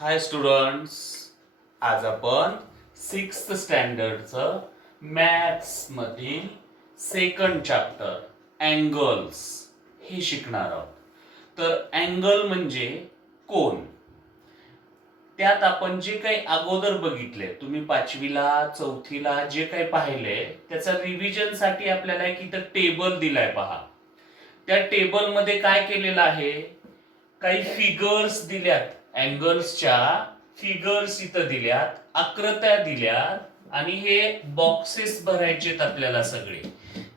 हाय students, आज आपण 6th स्टँडर्डचं maths मधील सेकंड चॅप्टर अँगल्स हे शिकणार आहोत. तर अँगल म्हणजे कोन. त्यात आपण जे काही अगोदर बघितले, तुम्ही 5वीला 4थीला जे काही पाहिले त्याचा रिव्हिजन साठी आपल्याला एक इथं टेबल दिलाय पहा. त्या टेबल मध्ये काय केलेलं आहे, काही फिगर्स दिल्यात, अँगल्सच्या फिगर्स इथं दिल्यात, आकृत्या दिल्यात आणि हे बॉक्सेस भरायचेत आपल्याला सगळे.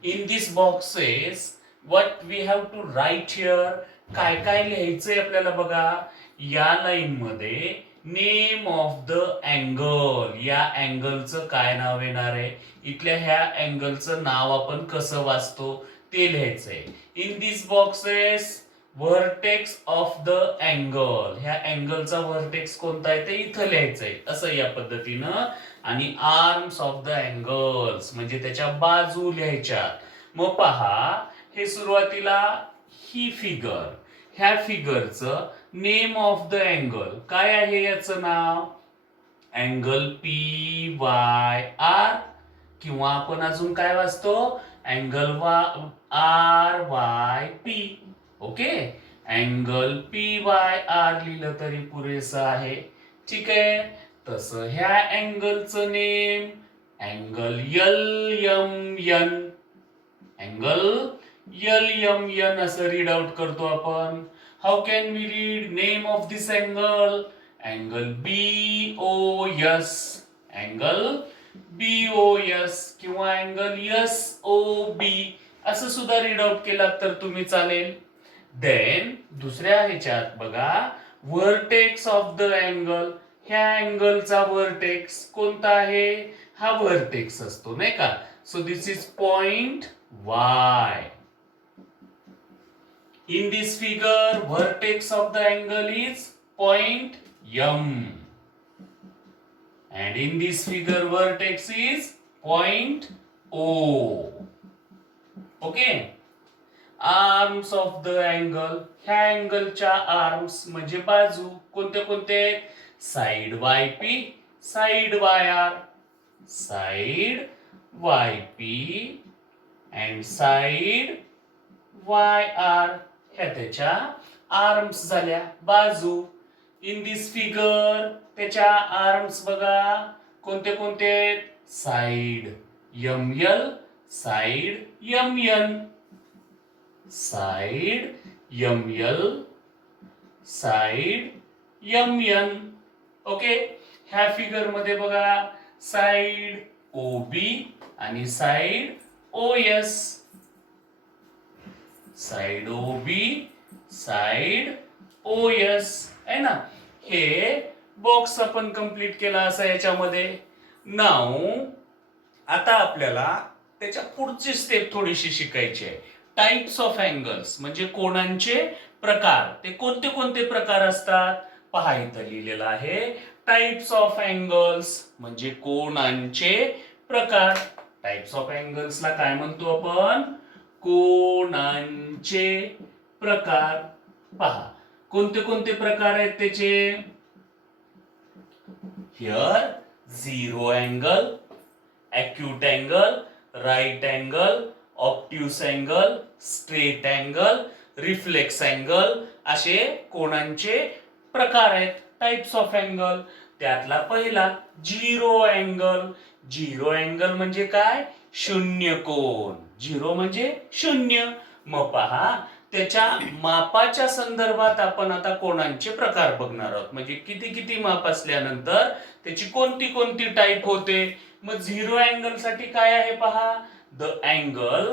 In this boxes what we have to write here, काय काय लिहायचंय आपल्याला बघा. या लाईन मध्ये नेम ऑफ द अँगल, या अँगलचं काय नाव येणार आहे, इथल्या ह्या अँगलचं नाव आपण कसं वाचतो ते लिहायचंय. In this boxes vertex of the angle, ह्या अँगलचा व्हर्टेक्स कोणता आहे ते इथं लिहायचंय असं या पद्धतीनं. आणि आर्म्स ऑफ द अँगल्स म्हणजे त्याच्या बाजू लिहायच्या. मग पहा, हे सुरुवातीला ही फिगर, ह्या फिगरचं नेम ऑफ द अँगल काय आहे, याचं नाव अँगल पी वाय आर, किंवा आपण अजून काय वाचतो angle R Y P. Okay, angle P Y R लिहिलं तरी पुरेसं आहे. ठीक आहे, तसं ह्या अँगलचं name angle L M N, angle L M N असं रीड आउट करतो आपण. How can we read name of this angle, angle B O S, angle B O S किंवा अँगल एस ओ बी असं सुद्धा read out केलात तर तुम्ही चालेल. देन दुसऱ्या ह्याच्यात बघा, व्हर्टेक्स ऑफ द अँगल, ह्या अँगलचा व्हर्टेक्स कोणता आहे, हा व्हर्टेक्स असतो नाही का. So this is point Y. In this figure, vertex of the angle is point M. And in this figure, vertex is point O. Okay. Arms of the angle, ह्या अँगलच्या arms म्हणजे बाजू कोणते कोणते, side Y P, side Y R, side Y P and side Y R, ह्या त्याच्या arms झाल्या, बाजू. In this figure त्याच्या आर्म्स बघा कोणते कोणते, side M L, side M N, side M L, side M N. Okay, ह्या figure मध्ये बघा साइड ओ बी आणि side O S, side O B, side O S आहे ना. हे बॉक्स आपण कंप्लीट केला असं याच्यामध्ये. नाव आता आपल्याला त्याच्या पुढची स्टेप थोडीशी शिकायची आहे. टाइप्स ऑफ अँगल्स म्हणजे कोनांचे प्रकार, ते कोणते कोणते प्रकार असतात पहा, इथं लिहिलेलं आहे. टाइप्स ऑफ अँगल्स म्हणजे कोनांचे प्रकार. टाइप्स ऑफ अँगल्सला काय म्हणतो आपण, कोनांचे प्रकार. पहा कोणते कोणते प्रकार आहेत त्याचे. Here zero angle, acute angle, right angle, obtuse angle, straight angle, reflex angle असे कोनांचे प्रकार आहेत, टाइप्स ऑफ अँगल. त्यातला पहिला झिरो अँगल. झिरो अँगल म्हणजे काय, शून्य कोन. झिरो म्हणजे शून्य. मग पहा, त्याच्या मापाच्या संदर्भात आपण आता कोनांचे प्रकार बघणार आहोत. म्हणजे किती किती माप असल्यानंतर त्याची कोणती कोणती टाइप होते. मग झिरो अँगल साठी काय आहे पहा, the angle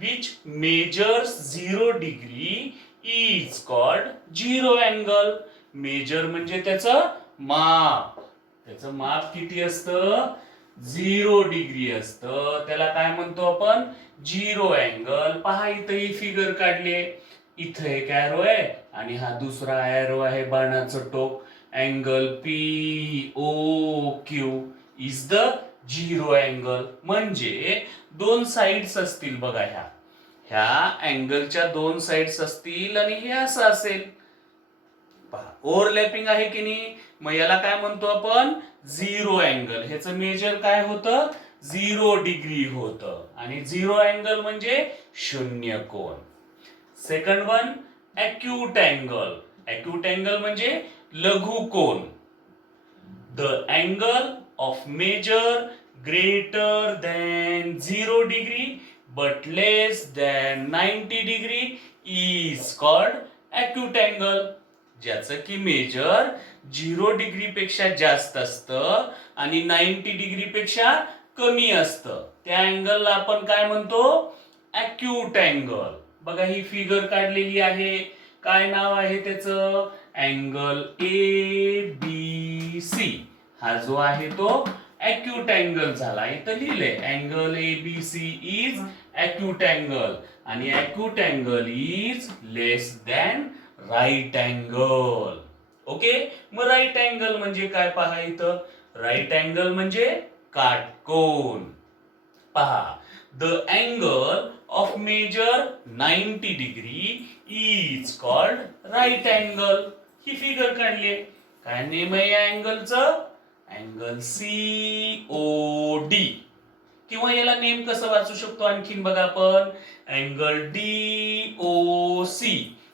which measures 0 degree is called zero angle. Measure म्हणजे त्याचं माप, त्याचं माप किती असतं, 0 डिग्री असतं, त्याला काय म्हणतो आपण, झिरो अँगल. पहा इथं ही फिगर काढली, इथं एक एरो आहे आणि हा दुसरा एरो आहे बाणाचं टोक. Angle P O Q is the zero angle. म्हणजे दोन साइड्स असतील बघा, ह्या अँगलच्या दोन साइड्स असतील आणि हे असं असेल. पहा ओव्हरलॅपिंग आहे की नाही, मग याला काय म्हणतो आपण, झिरो अँगल. ह्याचं मेजर काय होतं, 0 डिग्री होतं. आणि झिरो अँगल म्हणजे शून्य कोन. Second one, acute angle. Acute angle म्हणजे लघु कोन. The angle of measure greater than 0 degree but less than 90 degree is called acute angle. ज्याचं की मेजर 0 डिग्री पेक्षा जास्त असतं आणि 90 डिग्री पेक्षा कमी असतं, त्या अँगलला आपण काय म्हणतो, अॅक्यूट अँगल. बघा ही फिगर काढलेली आहे, काय नाव आहे त्याचं, अँगल ABC. हा जो आहे तो अॅक्यूट अँगल झाला. इथं लिहिले angle ABC is acute angle आणि acute angle is less than right angle. Okay, मग राईट अँगल म्हणजे काय पहा इथं, राईट अँगल म्हणजे काटकोन. पहा, the angle of measure 90 degree is called right angle. ही फिगर काढली. काय नेम आहे या अँगलचं, अँगल COD. किंवा याला नेम कसं वाचू शकतो आणखीन बघा आपण, angle DOC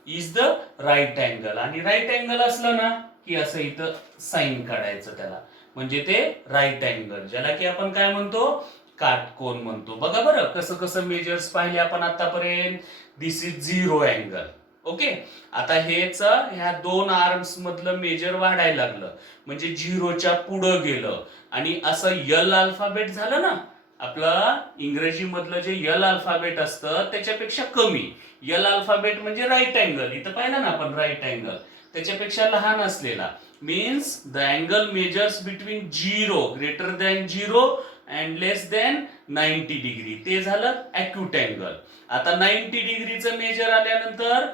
is the right angle. आणि राईट अँगल असलं ना की असं इथं साइन काढायचं त्याला, म्हणजे ते राईट अँगल, ज्याला की आपण काय म्हणतो, काटकोन म्हणतो. बघा बरं कसं कसं मेजर्स पाहिले आपण आतापर्यंत. दिस इज झिरो अँगल. ओके, आता हेच ह्या दोन आर्म्स मधलं मेजर वाढायला लागलं, म्हणजे झिरोच्या पुढं गेलं आणि असं यल अल्फाबेट झालं ना आपलं इंग्रजी मधलं जे यल अल्फाबेट असतं त्याच्यापेक्षा कमी. यल अल्फाबेट म्हणजे राईट अँगल, इथं पाहिलं ना आपण राईट अँगल, त्याच्यापेक्षा लहान असलेला means the angle measures between 0 greater than 0 and less than 90 degree, ते झालं अॅक्यूट अँगल. आता 90 डिग्रीचं मेजर आल्यानंतर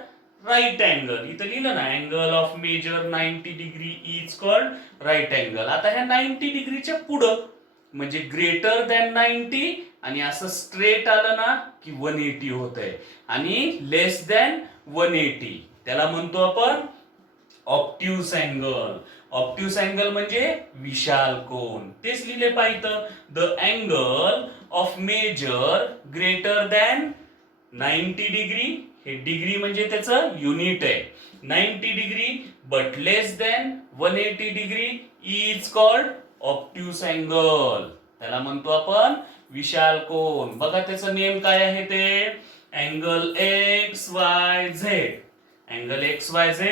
राईट अँगल, इथं लिहिलं ना angle of measure 90 degree is called right angle. आता ह्या 90 डिग्रीच्या पुढं म्हणजे ग्रेटर दॅन 90 आणि असं स्ट्रेट आलं ना की 180 होतंय आणि लेस दॅन 180 त्याला म्हणतो आपण ऑप्ट्यूस अँगल. ऑप्ट्यूस अँगल म्हणजे विशाल कोन. तेच लिहिले पाहिजे, the angle of measure greater than 90 degree, हे डिग्री म्हणजे त्याचं युनिट आहे, 90 degree but less than 180 degree is called obtuse angle. त्याला म्हणतो आपण विशाल कोन. बघा त्याचं नेम काय आहे ते, angle XYZ. Angle XYZ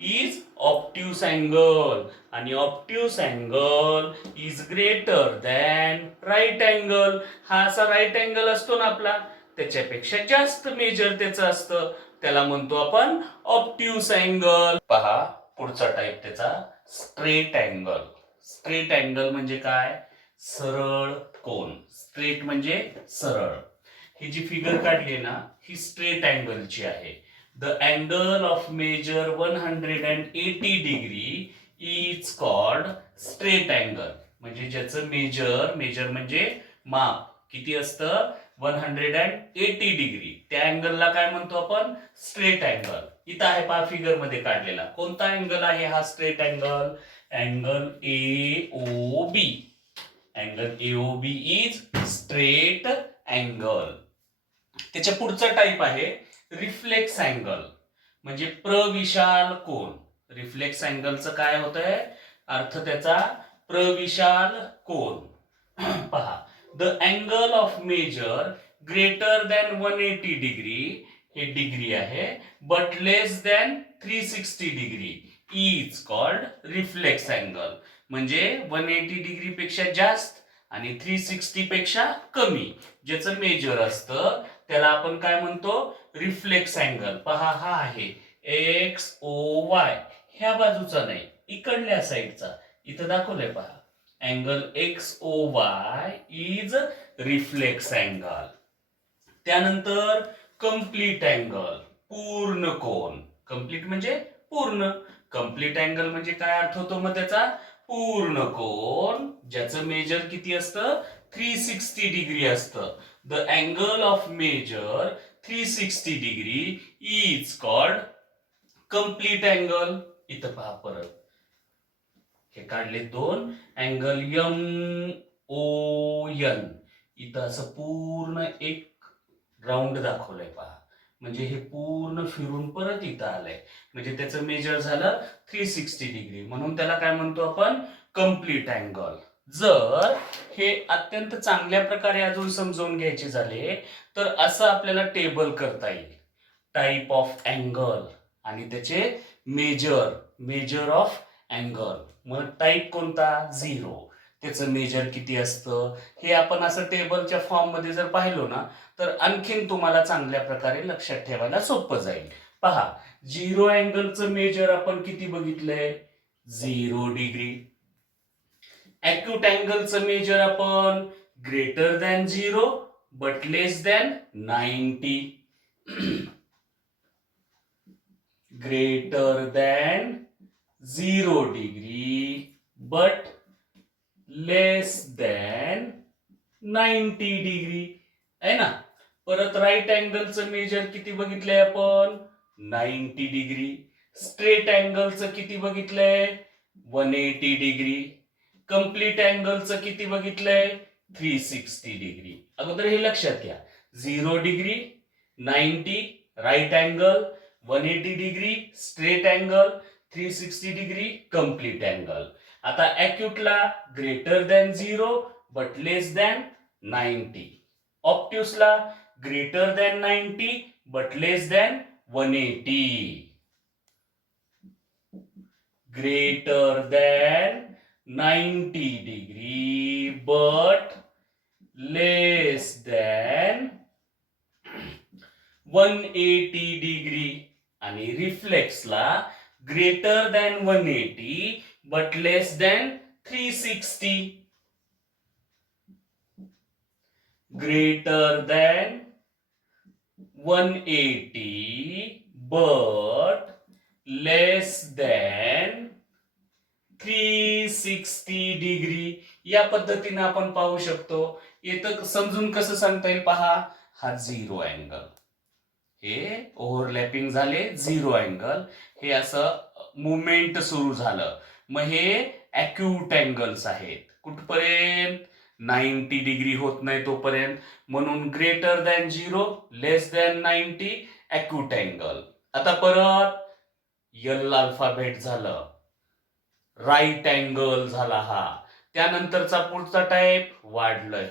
is obtuse angle आणि obtuse angle is greater than right angle. हा असा राईट अँगल असतो ना आपला, त्याच्यापेक्षा जास्त मेजर त्याचं असतं, त्याला म्हणतो आपण ऑप्ट्यूस अँगल. पहा पुढचा टाईप त्याचा स्ट्रेट अँगल. स्ट्रेट अँगल म्हणजे काय, सरळ कोन. स्ट्रेट म्हणजे सरळ. ही जी फिगर काढली ना ही स्ट्रेट अँगलची आहे. The angle of measure 180 degree is called straight angle. म्हणजे ज्याचं मेजर म्हणजे माप किती असतं, 180 डिग्री, त्या अँगलला काय म्हणतो आपण, स्ट्रेट अँगल. इथं आहे पहा फिगर मध्ये काढलेला, कोणता अँगल आहे हा straight angle, angle AOB. Angle AOB is straight angle. त्याच्या पुढचा टाईप आहे रिफ्लेक्स अँगल, म्हणजे प्रविशाल कोन. रिफ्लेक्स अँगलचं काय होतंय अर्थ त्याचा, प्रविशाल कोन. पहा, the angle of measure greater than 180 degree, हे डिग्री आहे, but less than 360 degree is called reflex angle. म्हणजे 180 डिग्री पेक्षा जास्त आणि 360 पेक्षा कमी ज्याचं मेजर असतं त्याला आपण काय म्हणतो, रिफ्लेक्स अँगल. पहा हा आहे XOY, ह्या बाजूचा नाही इकडल्या साईडचा, इथं दाखवलंय पहा, angle XOY is reflex angle. त्यानंतर कम्प्लीट अँगल, पूर्ण कोन. कम्प्लीट म्हणजे पूर्ण, कम्प्लीट अँगल म्हणजे काय अर्थ होतो मग त्याचा, पूर्ण कोन ज्याचं मेजर किती असतं, 360 डिग्री असतं. The angle of measure 360 degree is called complete angle. इथं पहा परत हे काढले दोन अँगल एम ओ एन. इथं असं पूर्ण एक राऊंड दाखवलंय पहा. म्हणजे हे पूर्ण फिरून परत इथं आलंय. म्हणजे त्याचं मेजर झालं 360 डिग्री. म्हणून त्याला काय म्हणतो आपण? Complete angle. जर हे अत्यंत चांगल्या प्रकारे अजून समजावून घ्यायचे झाले तर असं आपल्याला टेबल करता येईल. टाइप ऑफ अँगल आणि त्याचे major of angle. Mug type कोणता? 0. त्याचं मेजर किती असतं हे आपण असं टेबलच्या फॉर्म मध्ये जर पाहिलो ना तर आणखीन तुम्हाला चांगल्या प्रकारे लक्षात ठेवायला सोपं जाईल. पहा, 0 अँगलचं मेजर आपण किती बघितलंय? 0 डिग्री. अॅक्यूट अँगलचं मेजर आपण greater than 0 but less than 90. Greater than 0 degree but less than 90 degree आहे ना. परत राईट अँगलचं मेजर किती बघितलंय आपण? 90 डिग्री. स्ट्रेट अँगलचं किती बघितलंय? 180 डिग्री. कम्प्लीट अँगलचं किती बघितलंय? 360 डिग्री. अगोदर हे लक्षात घ्या. 0 degree, 90 right angle, 180 degree straight angle, 360 degree complete angle. आता अॅक्यूटला greater than 0 but less than 90. ऑप्ट्यूसला greater than 90 but less than 180. Greater than 90 degree but less than 180 degree. आणि रिफ्लेक्सला greater than 180 but less than 360. Greater than 180 but less than 360 degree. या पद्धतीने आपण पाहू शकतो. येतं समजून कसं सांगता येईल पहा. हा 0 अँगल, हे ओव्हरलॅपिंग झाले 0 अँगल. हे असं मुवमेंट सुरू झालं. मग हे अॅक्यूट अँगल्स आहेत. कुठपर्यंत? 90 डिग्री होत नाही तोपर्यंत. म्हणून ग्रेटर दॅन 0 लेस दॅन 90 अॅक्यूट अँगल. आता परत यल अल्फाबेट झालं. राईट अँगल झाला हा. त्यानंतरचा पुढचा टाइप वाढलं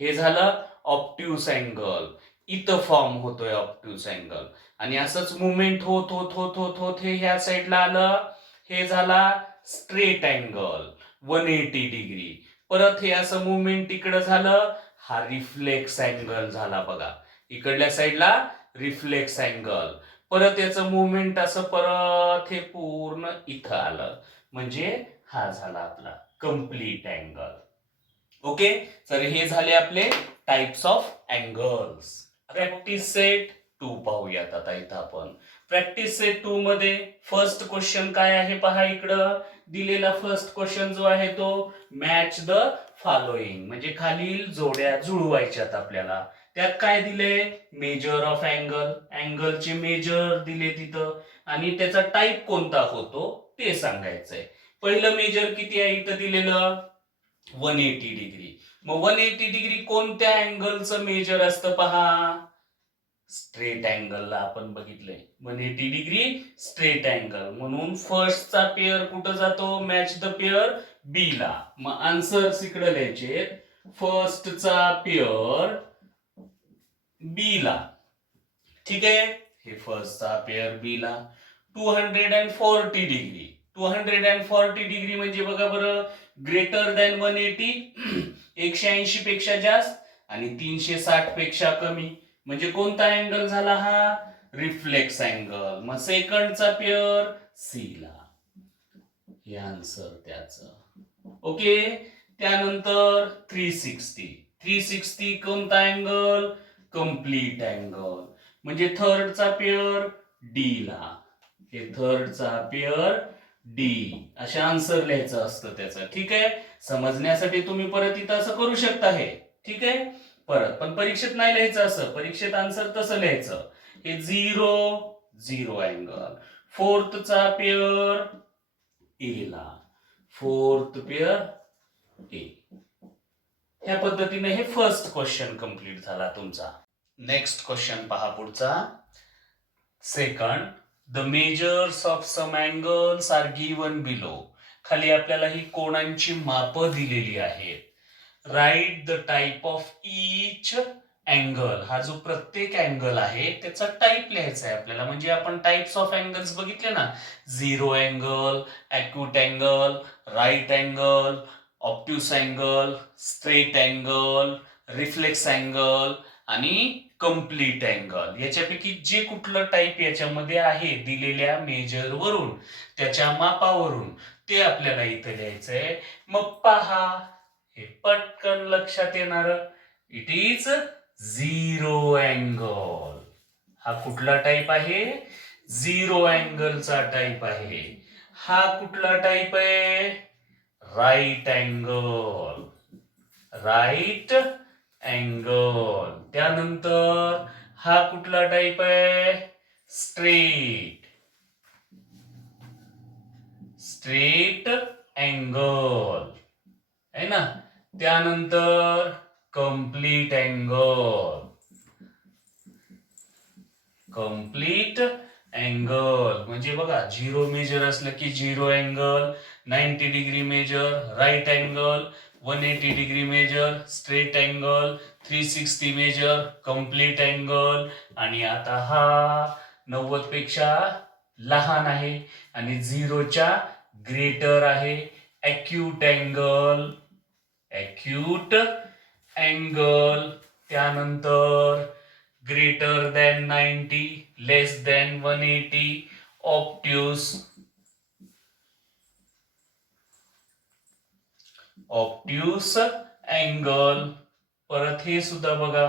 हे झालं ऑप्ट्यूस अँगल. इथं फॉर्म होतोय ऑप्ट्यूस अँगल. आणि असंच मुवमेंट होत होत होत होत होत हे ह्या साईडला आलं. हे झाला स्ट्रेट अँगल 180 डिग्री. परत हे असं मुवमेंट इकडं झालं. हा रिफ्लेक्स अँगल झाला बघा. इकडल्या साईडला रिफ्लेक्स अँगल. परत याचं मुवमेंट असं परत हे पूर्ण इथं आलं. म्हणजे हा झाला आपला कम्प्लीट अँगल. ओके, तर हे झाले आपले types of angles. Practice set 2 पाहूयात आता इथं आपण. प्रॅक्टिस सेट 2 मध्ये फर्स्ट क्वेश्चन काय आहे पहा. इकडं दिलेला फर्स्ट क्वेश्चन जो आहे तो मॅच द फॉलोइंग. म्हणजे खालील जोड्या जुळवायच्यात आपल्याला. त्यात काय दिले? Measure of angle. अँगलचे मेजर दिले तिथं आणि त्याचा टाइप कोणता होतो ते सांगायचंय. पहिलं मेजर किती आहे इथं दिलेलं? 180 डिग्री. मग 180 डिग्री कोणत्या अँगलचं मेजर असतं पहा. स्ट्रेट अँगलला आपण बघितलंय 180 डिग्री स्ट्रेट अँगल. म्हणून फर्स्टचा पेअर कुठं जातो? मॅच द पेअर बी ला. मग आन्सर्स इकडे लिहायचे. फर्स्टचा पेअर बी ला. ठीक आहे, हे फर्स्टचा पेअर बी ला. 240 डिग्री. 240 डिग्री म्हणजे बघा बरं, ग्रेटर दॅन 180 180 पेक्षा जास्त आणि 360 पेक्षा कमी. म्हणजे कोणता अँगल झाला हा? Reflex angle. मग सेकंडचा पेअर सी ला. हे आन्सर त्याचं. ओके, त्यानंतर 360 कोणता अँगल? Complete angle. म्हणजे थर्डचा पेअर डी ला. हे थर्डचा पेअर डी. अशा आन्सर लिहायचं असतं त्याचं. ठीक आहे, समजण्यासाठी तुम्ही परत इथं असं करू शकता हे. ठीक आहे, परत पण परीक्षेत नाही लिहायचं असं. परीक्षेत आन्सर तसं लिहायचं. हे 0 अँगल. फोर्थचा पेअर ए ला, फोर्थ पेअर ए. ह्या पद्धतीने हे फर्स्ट क्वेश्चन कंप्लीट झाला तुमचा. नेक्स्ट क्वेश्चन पहा पुढचा. Second, the measures of some angles are given below. खाली आपल्याला ही कोणांची मापं दिलेली आहेत. Write the type of each angle. हा जो प्रत्येक अँगल आहे त्याचा टाइप लिहायचा आहे आपल्याला. म्हणजे आपण टाइप्स ऑफ अँगल्स बघितले ना, zero angle, acute angle, right angle, obtuse angle, straight angle, reflex angle आणि कम्प्लीट अँगल. याच्यापैकी जे कुठलं टाइप याच्यामध्ये आहे दिलेल्या मेजर वरून, त्याच्या मापावरून, ते आपल्याला इथे लिहायचंय. मग पहा, हे पटकन लक्षात येणार, इट इज झिरो अँगल. हा कुठला टाइप आहे? झिरो अँगलचा टाइप आहे. हा कुठला टाइप आहे? Right angle. Right angle. त्यानंतर हा कुठला टाइप आहे? स्ट्रेट. स्ट्रेट अँगल है ना. त्यानंतर कम्प्लीट अँगल. कम्प्लीट अँगल म्हणजे बघा, झिरो मेजर असलं की zero angle, 90 degree measure right angle, 180 degree measure straight angle, 360 measure complete angle. आणि आता हा 90 पेक्षा लहान आहे आणि झिरोच्या ग्रेटर आहे, अॅक्यूट अँगल. Acute angle. त्यानंतर greater than 90, less than 180, obtuse. Obtuse angle. परत हे सुद्धा बघा,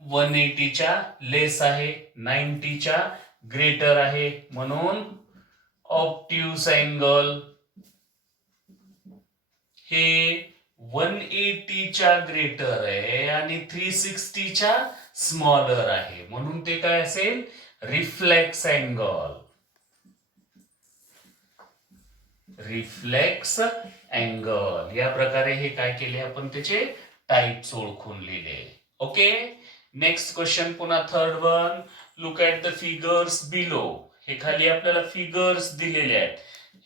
180च्या लेस आहे, 90च्या ग्रेटर आहे, म्हणून ऑब्ट्यूस अँगल. हे 180च्या ग्रेटर आहे आणि 360च्या स्मॉलर आहे, म्हणून ते काय असेल? Reflex angle. Reflex angle. या प्रकारे हे काय केले आपण, त्याचे टाइप्स ओळखून लिहिले. ओके. नेक्स्ट क्वेश्चन पुन्हा third one. Look at the figures below. हे खाली आपल्याला फिगर्स दिलेले आहेत.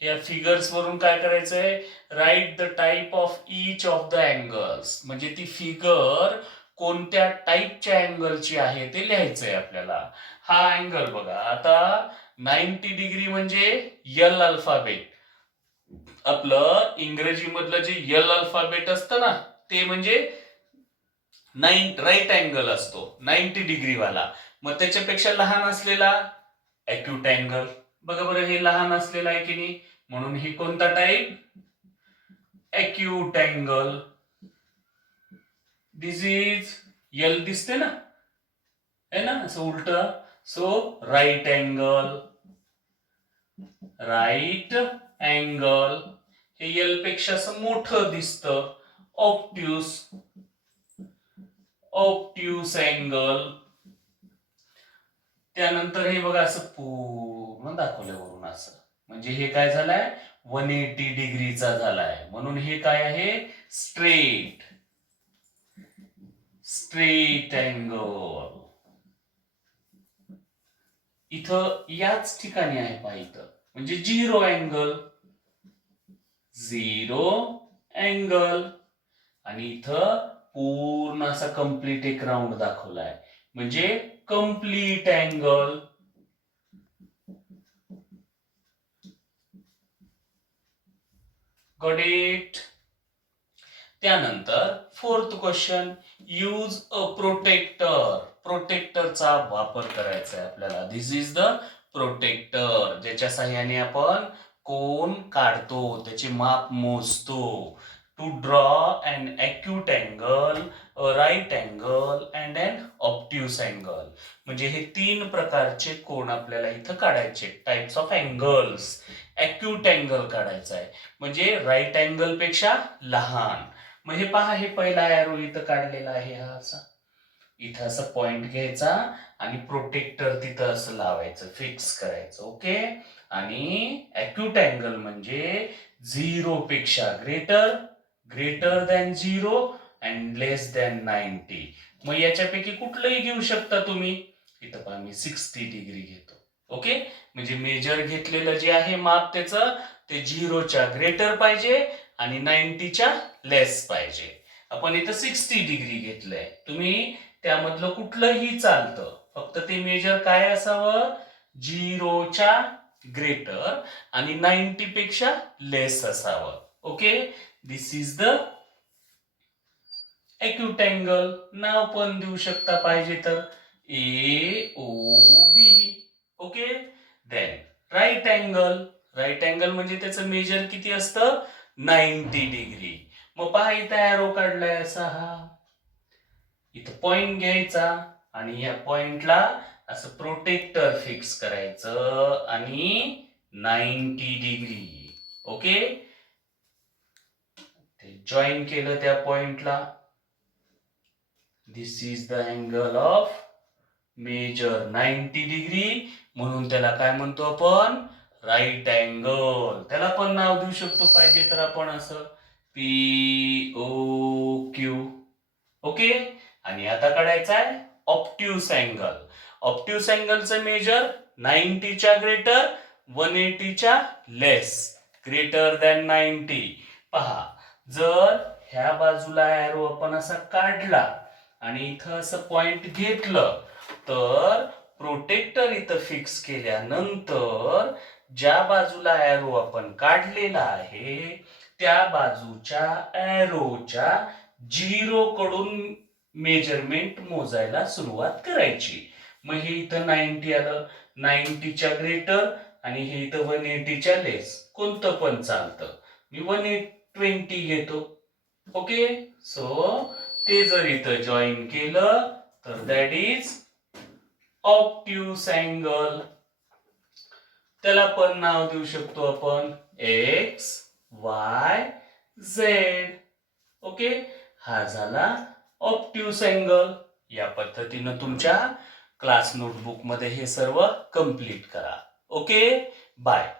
या फिगर्स वरून काय करायचंय? Right the type of each of the angles. म्हणजे ती फिगर कोणत्या टाइपच्या अँगलची आहे ते लिहायचंय आपल्याला. हा अँगल बघा, आता 90 डिग्री म्हणजे यल अल्फाबेट. आपलं इंग्रजी मधलं जे यल अल्फाबेट असतं ना, ते म्हणजे राईट अँगल असतो 90 डिग्री वाला. मग त्याच्यापेक्षा लहान असलेला अॅक्यूट अँगल. बघा बरं, हे लहान असलेलं आहे की नाही, म्हणून हे कोणता type? Acute angle. This is L दिसते ना, है ना, असं उलट. So right angle. Right angle. हे यल पेक्षा असं मोठं दिसतं, ऑब्ट्यूस. Obtuse angle. त्यानंतर हे बघा, असं पूर्ण दाखवलं वरून असं, म्हणजे हे काय झालंय? 180 डिग्रीचा झालाय, म्हणून हे काय आहे? स्ट्रेट. Straight angle. इथं याच ठिकाणी आहे पहा, इथं म्हणजे झिरो अँगल. Zero angle. आणि इथं पूर्ण असा कम्प्लीट एक राऊंड दाखवलाय, म्हणजे कम्प्लीट अँगल. Got it. त्यानंतर fourth question. Use a protractor. प्रोटेक्टरचा वापर करायचा आहे आपल्याला. दिस इज द प्रोटेक्टर, ज्याच्या साहाय्याने आपण कोन काढतो, त्याचे माप मोजतो. To draw an acute angle, a right angle and an obtuse angle. म्हणजे हे तीन प्रकारचे कोन आपल्याला इथं काढायचे, types of angles. Acute angle काढायचा आहे म्हणजे राईट अँगल पेक्षा लहान. मग हे पहा, हे पहिला एरो इथं काढलेला आहे हा असा. इथं असं पॉइंट घ्यायचा आणि प्रोटेक्टर तिथं असं लावायचं, फिक्स करायचं. ओके. आणि अॅक्यूट अँगल म्हणजे 0 पेक्षा greater, greater than 0 and less than 90. मग याच्यापैकी कुठलंही घेऊ शकता तुम्ही. इथं पहा मी 60 डिग्री घेतो. ओके. म्हणजे मेजर घेतलेलं जे आहे माप त्याचं ते 0च्या ग्रेटर पाहिजे आणि 90च्या लेस पाहिजे. आपण इथं 60 डिग्री घेतलंय. तुम्ही त्यामधलं कुठलंही चालतं, फक्त ते मेजर काय असावं, 0च्या ग्रेटर आणि 90 पेक्षा लेस असावं. Okay. This is the acute angle. नाव पण देऊ शकता पाहिजे तर AOB. Okay. Then right angle. Right angle म्हणजे त्याचं मेजर किती असतं, 90 डिग्री. मग पहा इथं एरो काढलाय असा हा. इथं पॉइंट घ्यायचा आणि या पॉइंटला असं प्रोटेक्टर फिक्स करायचं आणि 90 डिग्री. ओके. ते जॉईन केलं त्या पॉइंटला. This is the angle of measure 90 degree, म्हणून त्याला काय म्हणतो आपण, राईट अँगल. त्याला पण नाव देऊ शकतो पाहिजे तर आपण असं POQ. ओके. आणि आता काढायचा आहे ऑप्ट्यूस अँगल. ऑप्ट्यूस अँगलचं मेजर 90च्या ग्रेटर, 180च्या लेस, ग्रेटर दॅन 90. पहा, जर ह्या बाजूला एरो आपण असा काढला आणि इथं असं पॉइंट घेतलं तर प्रोटेक्टर इथं फिक्स केल्यानंतर ज्या बाजूला एरो आपण काढलेला आहे त्या बाजूच्या एरोच्या 0 कडून मेजरमेंट मोजायला सुरुवात करायची. मग हे इथं 90 आलं, 90च्या ग्रेटर आणि हे इथं 180च्या लेस, कोणतं पण चालतं. मी 120 घेतो. ओके. सो ते जर इथं जॉईन केलं तर दॅट इज ऑप्ट्यूस अँगल. त्याला पण नाव देऊ शकतो आपण XYZ. ओके. हा झाला ऑप्ट्यूस अँगल. या पद्धतीनं तुमच्या क्लास नोटबुक मध्ये हे सर्व कंप्लीट करा. ओके. बाय.